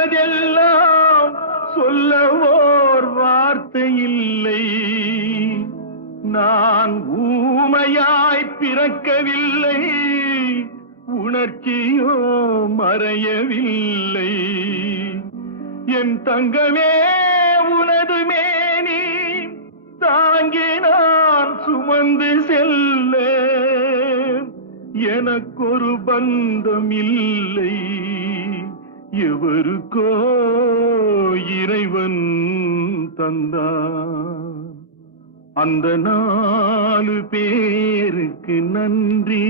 என்பதெல்லாம் சொல்லவோர் வார்த்தை இல்லை. நான் ஊமையாய் பிறக்கவில்லை, உணர்ச்சியோ மறையவில்லை. என் தங்கமே உனது மேனி தாங்கி நான் சுமந்து செல்ல எனக்கொரு பந்தம் இல்லை. எவருக்கோ இறைவன் தந்தான். அந்த 4 பேருக்கு நன்றி.